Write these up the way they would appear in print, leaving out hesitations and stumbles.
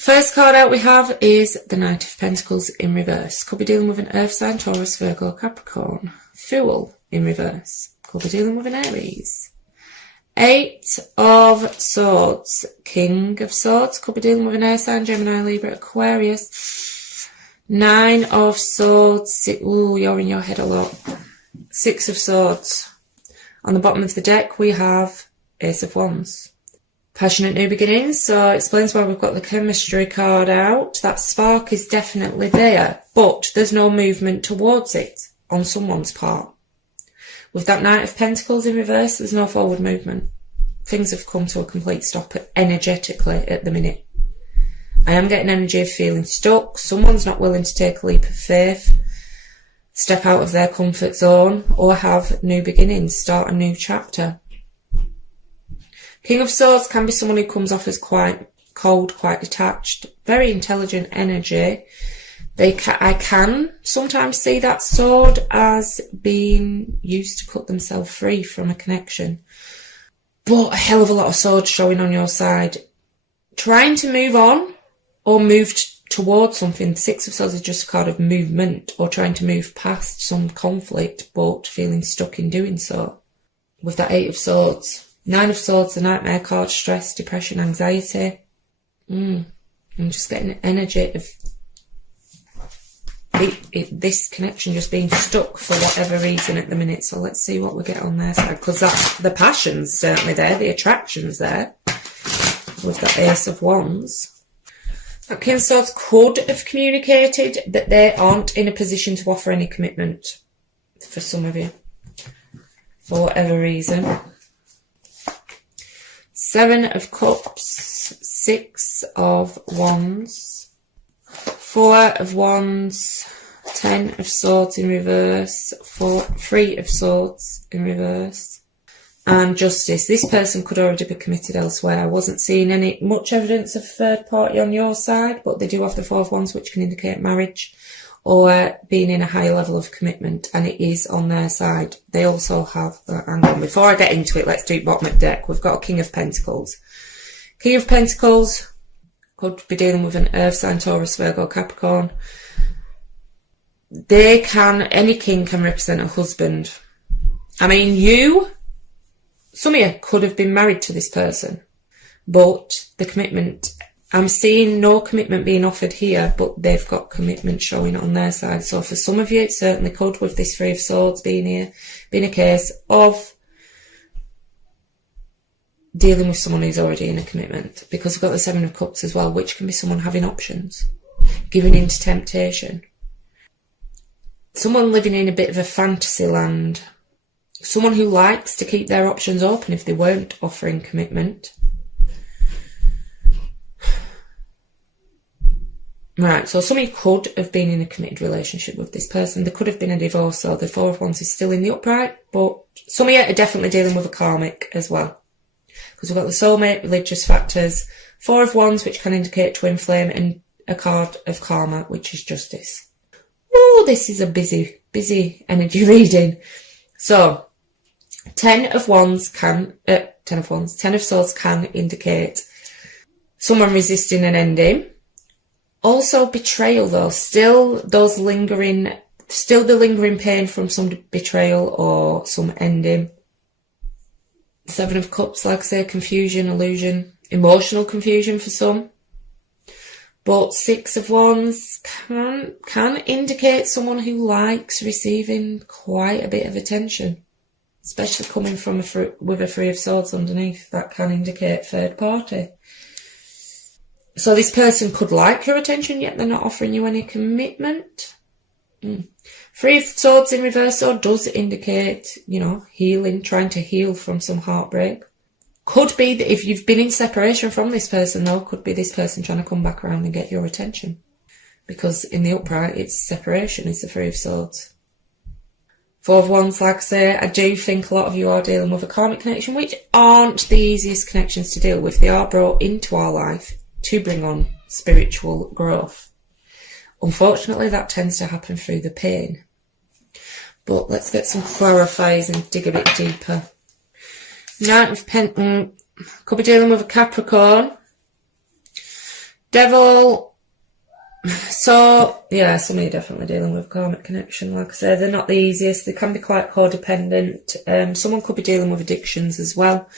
First card out we have is the Knight of Pentacles in reverse. Could be dealing with an Earth sign, Taurus, Virgo, Capricorn. Fool in reverse. Could be dealing with an Aries. Eight of Swords, King of Swords. Could be dealing with an Air sign, Gemini, Libra, Aquarius. Nine of Swords. Ooh, you're in your head a lot. Six of Swords. On the bottom of the deck we have Ace of Wands. Passionate new beginnings, so it explains why we've got the chemistry card out. That spark is definitely there, but there's no movement towards it on someone's part. With that Knight of Pentacles in reverse, there's no forward movement. Things have come to a complete stop energetically at the minute. I am getting energy of feeling stuck. Someone's not willing to take a leap of faith, step out of their comfort zone, or have new beginnings, start a new chapter. King of Swords can be someone who comes off as quite cold, quite detached, very intelligent energy. I can sometimes see that sword as being used to cut themselves free from a connection. But a hell of a lot of swords showing on your side. Trying to move on or move towards something. Six of Swords is just a card of movement or trying to move past some conflict but feeling stuck in doing so. With that Eight of Swords. Nine of Swords, the Nightmare card, stress, depression, anxiety. I'm just getting energy of this connection just being stuck for whatever reason at the minute. So let's see what we get on their side. Because that's the passion's certainly there, the attraction's there. With that Ace of Wands. That King of Swords could have communicated that they aren't in a position to offer any commitment for some of you. For whatever reason. Seven of Cups, Six of Wands, Four of Wands, Ten of Swords in reverse, Three of Swords in reverse, and Justice. This person could already be committed elsewhere. I wasn't seeing much evidence of third party on your side, but they do have the Four of Wands, which can indicate marriage or being in a higher level of commitment, and it is on their side. They also have, hang on, before I get into it, let's do bottom of deck. We've got a King of Pentacles. King of Pentacles could be dealing with an Earth sign, Taurus, Virgo, Capricorn. Any king can represent a husband. I mean, some of you could have been married to this person, but the commitment, I'm seeing no commitment being offered here, but they've got commitment showing on their side. So for some of you, it certainly could, with this Three of Swords being here, being a case of dealing with someone who's already in a commitment. Because we've got the Seven of Cups as well, which can be someone having options, giving in to temptation. Someone living in a bit of a fantasy land. Someone who likes to keep their options open if they weren't offering commitment. Right, so somebody could have been in a committed relationship with this person. There could have been a divorce, so the Four of Wands is still in the upright, but some of you are definitely dealing with a karmic as well. Because we've got the soulmate, religious factors, Four of Wands, which can indicate twin flame, and a card of karma, which is justice. Oh, this is a busy energy reading. So, Ten of Swords can indicate someone resisting an ending. Also betrayal though, still the lingering pain from some betrayal or some ending. Seven of Cups, like I say, confusion, illusion, emotional confusion for some. But Six of Wands can indicate someone who likes receiving quite a bit of attention. Especially coming from with a Three of Swords underneath, that can indicate third party. So this person could like your attention, yet they're not offering you any commitment. Three of Swords in reverse does indicate, healing, trying to heal from some heartbreak. Could be that if you've been in separation from this person, though, could be this person trying to come back around and get your attention. Because in the upright, it's separation, it's the Three of Swords. Four of Wands, like I say, I do think a lot of you are dealing with a karmic connection, which aren't the easiest connections to deal with. They are brought into our life to bring on spiritual growth. Unfortunately, that tends to happen through the pain. But let's get some clarifiers and dig a bit deeper. Knight of Pentacles could be dealing with a Capricorn. Devil. So, yeah, somebody definitely dealing with karmic connection. Like I say, they're not the easiest. They can be quite codependent. Someone could be dealing with addictions as well.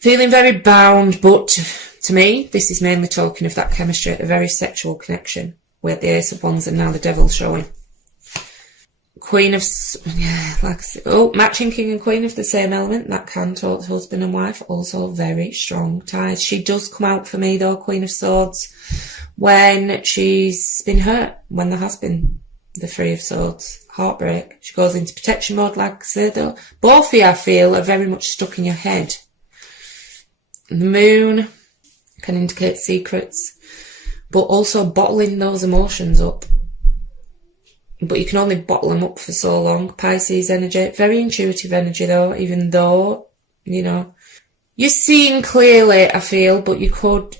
Feeling very bound, but to me, this is mainly talking of that chemistry, a very sexual connection, with the Ace of Wands and now the Devil showing. Queen of... Yeah, like I said, matching King and Queen of the same element. That can talk to husband and wife. Also very strong ties. She does come out for me, though, Queen of Swords, when she's been hurt, when there has been the Three of Swords, heartbreak. She goes into protection mode, like I said, though. Both of you, I feel, are very much stuck in your head. The Moon can indicate secrets, but also bottling those emotions up. But you can only bottle them up for so long. Pisces energy, very intuitive energy though, even though, you know, you're seeing clearly, I feel, but you could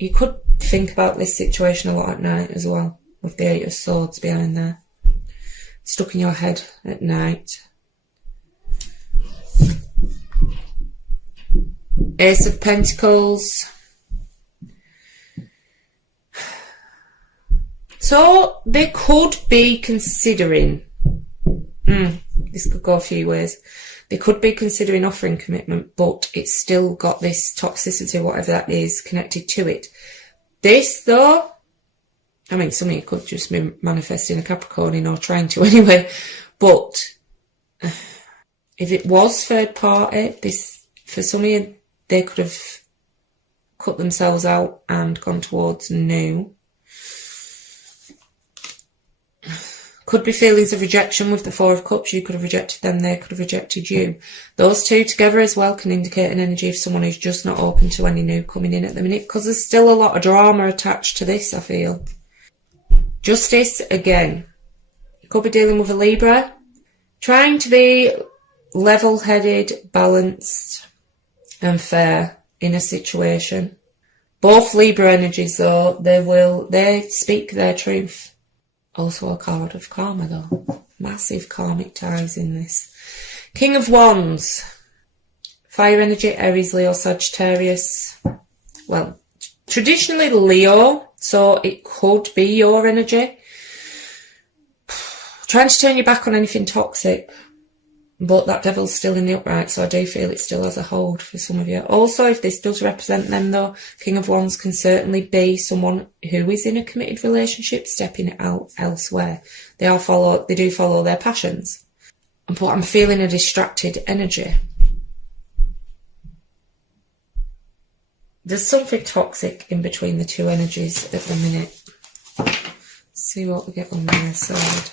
think about this situation a lot at night as well, with the Eight of Swords behind there. Stuck in your head at night. Ace of Pentacles. So they could be considering, this could go a few ways. They could be considering offering commitment, but it's still got this toxicity, whatever that is, connected to it. This, though, I mean, some of you could just be manifesting a Capricorn or trying to anyway, but if it was third party, this, for some of you, they could have cut themselves out and gone towards new. Could be feelings of rejection with the Four of Cups. You could have rejected them, they could have rejected you. Those two together as well can indicate an energy of someone who's just not open to any new coming in at the minute, because there's still a lot of drama attached to this, I feel. Justice, again. You could be dealing with a Libra. Trying to be level-headed, balanced and fair in a situation. Both Libra energies, though, they speak their truth. Also a card of karma, though. Massive karmic ties in this. King of Wands. Fire energy, Aries, Leo, Sagittarius. Well, traditionally Leo, so it could be your energy. Trying to turn your back on anything toxic. But that Devil's still in the upright, so I do feel it still has a hold for some of you. Also, if this does represent them, though, King of Wands can certainly be someone who is in a committed relationship, stepping out elsewhere. They do follow their passions. But I'm feeling a distracted energy. There's something toxic in between the two energies at the minute. Let's see what we get on their side.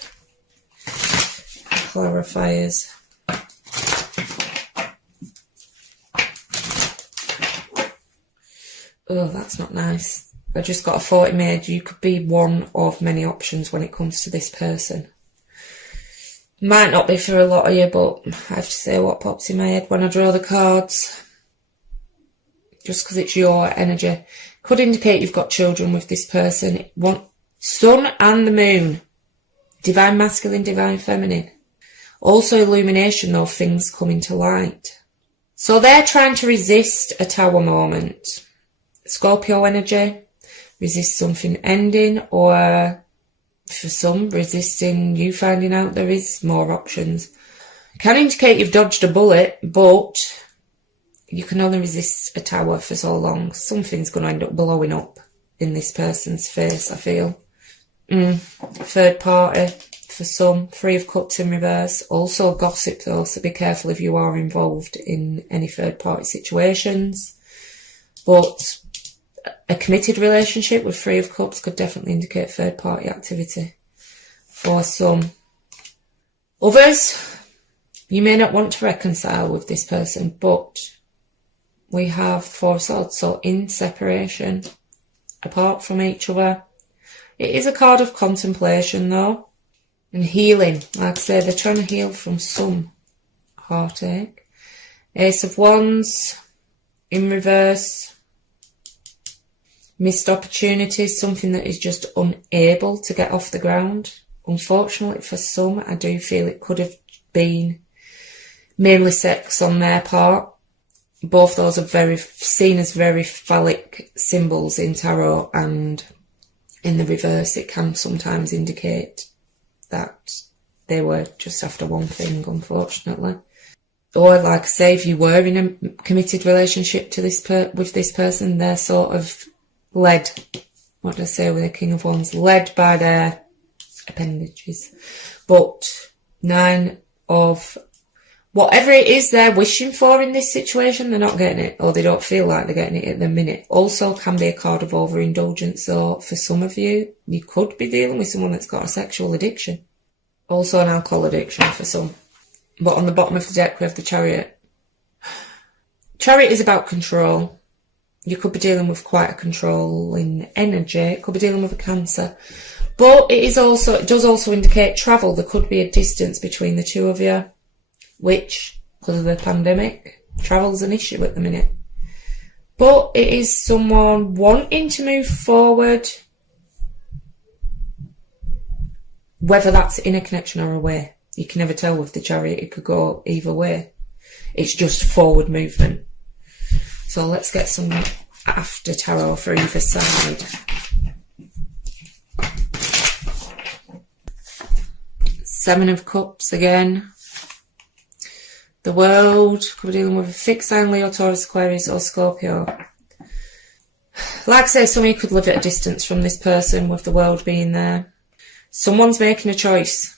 Clarifiers. Oh, that's not nice. I just got a thought in my head. You could be one of many options when it comes to this person. Might not be for a lot of you, but I have to say what pops in my head when I draw the cards. Just because it's your energy. Could indicate you've got children with this person. Sun and the Moon. Divine Masculine, Divine Feminine. Also illumination, though, things coming to light. So they're trying to resist a Tower moment. Scorpio energy, resist something ending, or for some, resisting you finding out there is more options. Can indicate you've dodged a bullet, but you can only resist a Tower for so long. Something's going to end up blowing up in this person's face, I feel. Third party, for some. Three of Cups in reverse. Also gossip, though, so be careful if you are involved in any third party situations. But a committed relationship with Three of Cups could definitely indicate third party activity for some. Others, you may not want to reconcile with this person, but we have Four of Swords, so in separation, apart from each other. It is a card of contemplation, though, and healing. Like I say, they're trying to heal from some heartache. Ace of Wands in reverse. Missed opportunities, something that is just unable to get off the ground. Unfortunately for some, I do feel it could have been mainly sex on their part. both those are seen as very phallic symbols in tarot, and in the reverse it can sometimes indicate that they were just after one thing, unfortunately. Or, like I say, if you were in a committed relationship to with this person, they're sort of led, what do I say with the King of Wands, led by their appendages. But 9 of whatever it is they're wishing for in this situation, they're not getting it, or they don't feel like they're getting it at the minute. Also can be a card of overindulgence. So for some of you, you could be dealing with someone that's got a sexual addiction. Also an alcohol addiction for some. But on the bottom of the deck, we have the Chariot. Chariot is about control. You could be dealing with quite a controlling energy. It could be dealing with a Cancer. But it does also indicate travel. There could be a distance between the two of you, which, because of the pandemic, travel's an issue at the minute. But it is someone wanting to move forward, whether that's in a connection or away. You can never tell with the Chariot. It could go either way. It's just forward movement. So let's get some after tarot for either side. Seven of Cups again. The World. Could be dealing with a fixed sign, Leo, Taurus, Aquarius or Scorpio. Like I say, some of you could live at a distance from this person with the World being there. Someone's making a choice.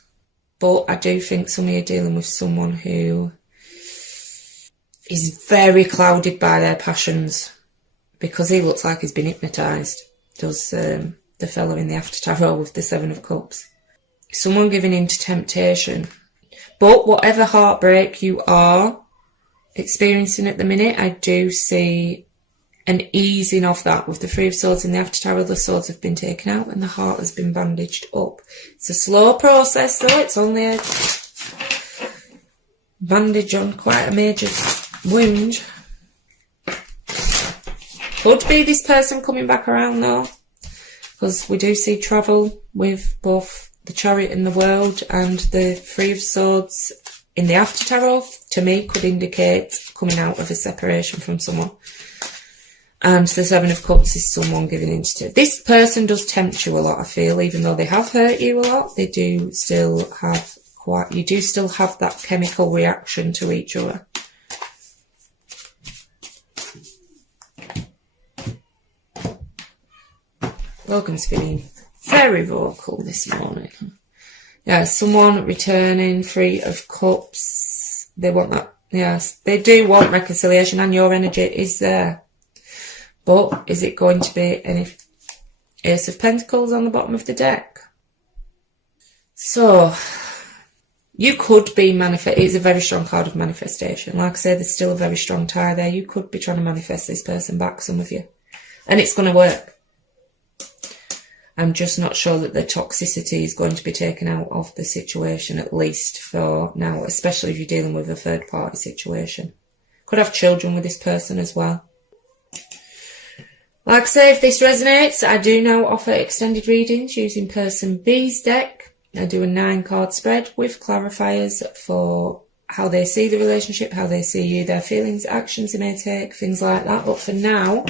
But I do think some of you are dealing with someone who is very clouded by their passions, because he looks like he's been hypnotised, does the fellow in the after tarot with the Seven of Cups. Someone giving in to temptation. But whatever heartbreak you are experiencing at the minute, I do see an easing of that. With the Three of Swords in the after tarot, the swords have been taken out and the heart has been bandaged up. It's a slow process though. It's only a bandage on quite a major wound. Could be this person coming back around though, because we do see travel with both the Chariot in the World, and the Three of Swords in the after tarot, to me, could indicate coming out of a separation from someone. And the Seven of Cups is someone giving in to. This person does tempt you a lot, I feel, even though they have hurt you a lot. They do still have you do still have that chemical reaction to each other. Logan's feeling very vocal this morning. Yeah, someone returning, Three of Cups. They want that. Yes, they do want reconciliation, and your energy is there. But is it going to be any Ace of Pentacles on the bottom of the deck? So, you could be it's a very strong card of manifestation. Like I say, there's still a very strong tie there. You could be trying to manifest this person back, some of you. And it's going to work. I'm just not sure that the toxicity is going to be taken out of the situation, at least for now, especially if you're dealing with a third party situation. Could have children with this person as well. Like I say, if this resonates, I do now offer extended readings using Person B's deck. I do a 9-card spread with clarifiers for how they see the relationship, how they see you, their feelings, actions they may take, things like that. But for now,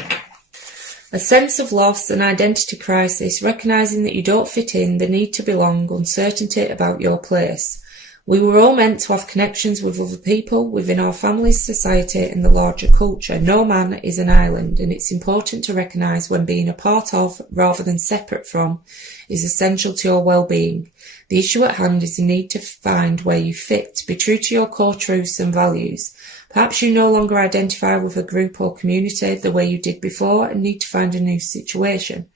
a sense of loss, an identity crisis, recognising that you don't fit in, the need to belong, uncertainty about your place. We were all meant to have connections with other people within our families, society and the larger culture. No man is an island, and it's important to recognise when being a part of, rather than separate from, is essential to your well-being. The issue at hand is the need to find where you fit, be true to your core truths and values. Perhaps you no longer identify with a group or community the way you did before and need to find a new situation.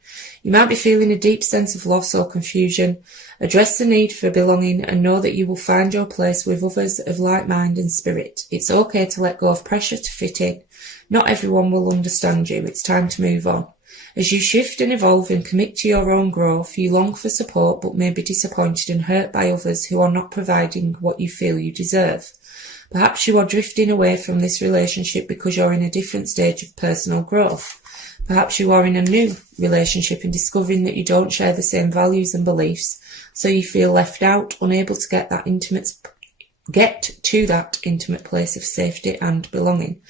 You might be feeling a deep sense of loss or confusion. Address the need for belonging and know that you will find your place with others of like mind and spirit. It's okay to let go of pressure to fit in. Not everyone will understand you. It's time to move on. As you shift and evolve and commit to your own growth, you long for support but may be disappointed and hurt by others who are not providing what you feel you deserve. Perhaps you are drifting away from this relationship because you're in a different stage of personal growth. Perhaps you are in a new relationship and discovering that you don't share the same values and beliefs, so you feel left out, unable to get to that intimate place of safety and belonging.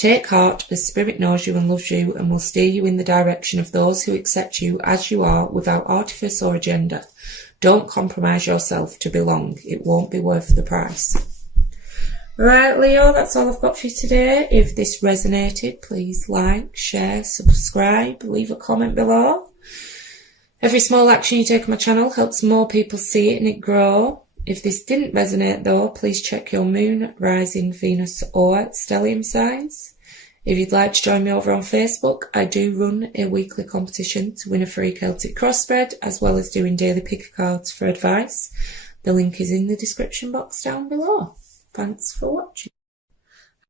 Take heart, the Spirit knows you and loves you and will steer you in the direction of those who accept you as you are without artifice or agenda. Don't compromise yourself to belong. It won't be worth the price. Right, Leo, that's all I've got for you today. If this resonated, please like, share, subscribe, leave a comment below. Every small action you take on my channel helps more people see it and it grow. If this didn't resonate though, please check your moon, rising, Venus or stellium signs. If you'd like to join me over on Facebook, I do run a weekly competition to win a free Celtic cross spread, as well as doing daily pick cards for advice. The link is in the description box down below. Thanks for watching.